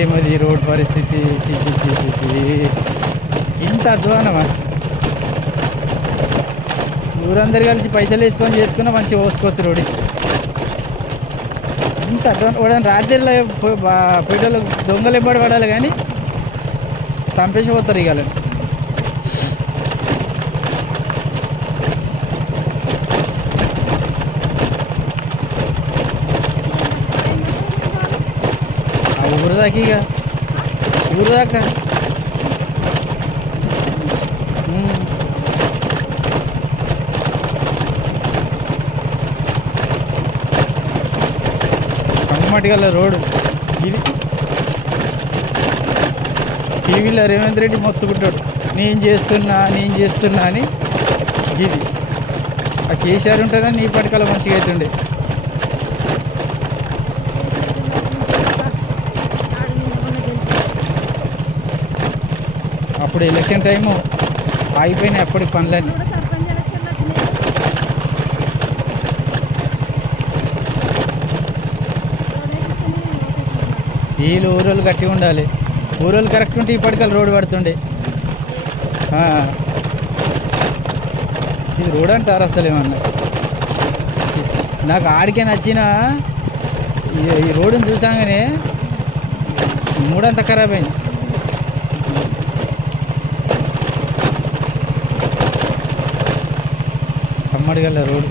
ఏమది రోడ్ పరిస్థితి. ఇంత అధ్వానమా? ఊరందరూ కలిసి పైసలు వేసుకొని చేసుకున్న మంచిగా పోసుకోవచ్చు రోడ్డు. ఇంత అధ్వానం వాడని రాత్రిలో పోయేటోళ్ళు దొంగలు ఎంబడి పడాలి కానీ చంపేసి పోతారు ఇక. ఊరు దాకా ఇక ఊరు దాకా కమ్మటిగల రోడ్డు ఇది. టీవీలో రేవంత్ రెడ్డి మొత్తుకుంటాడు నేను చేస్తున్నా అని. ఇది ఆ కేసీఆర్ ఉంటేనే నీ పటికల మంచిగా అవుతుండే. అప్పుడు ఎలక్షన్ టైము ఆగిపోయినాయి అప్పటికి పనులన్నీ. వీళ్ళు ఊరోళ్ళు గట్టిగా ఉండాలి. ఊరోళ్ళు కరెక్ట్ ఉంటే ఇప్పటికల్ రోడ్డు పడుతుండే. ఇది రోడ్ అంటారు అసలు ఏమన్నా. నాకు ఆడికే నచ్చిన ఈ రోడ్డుని చూసాగానే మూడంతా ఖరాబ్ అయింది. కమ్మడిగల్ల రోడ్డు.